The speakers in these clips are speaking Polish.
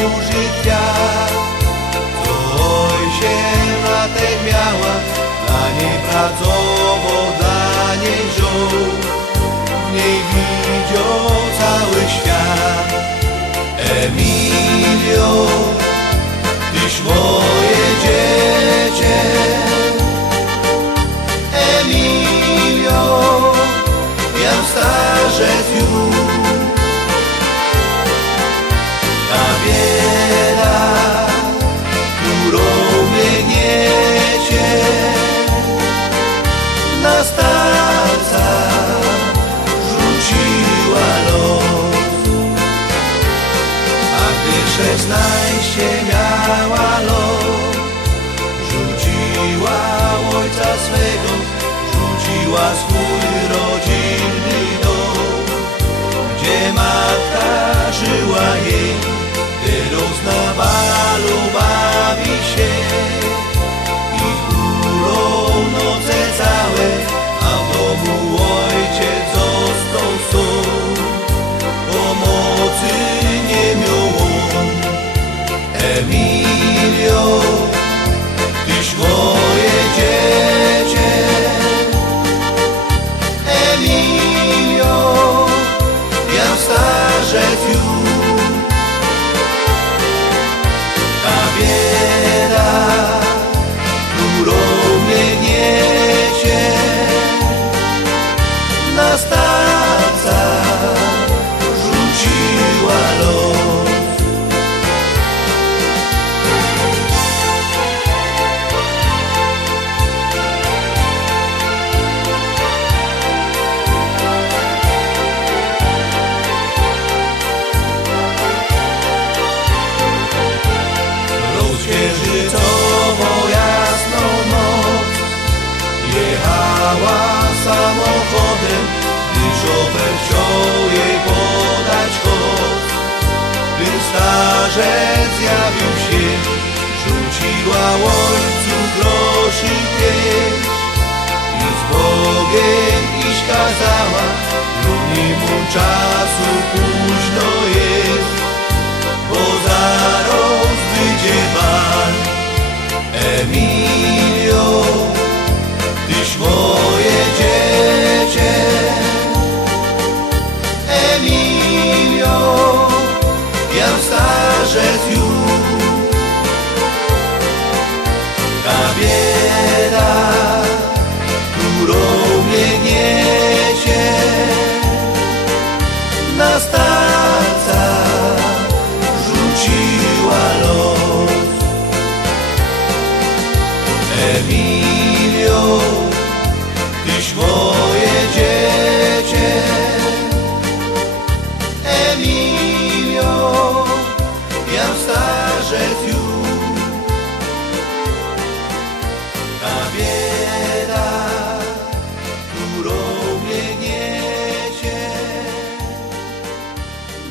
róży kwiat. Co ojciec latek miała, dla niej pracował, dla niej żył. W niej widział cały świat. Emilio, tyś moje dziecię. Emilio, ja starzec już. Bieda, którą mnie niesie, na starca rzuciła los. A gdy szesnaście miała los, rzuciła ojca swego, rzuciła swój rodzinny dom, gdzie starzec zjawił się. Rzuciła ojcu groszy pieśń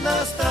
las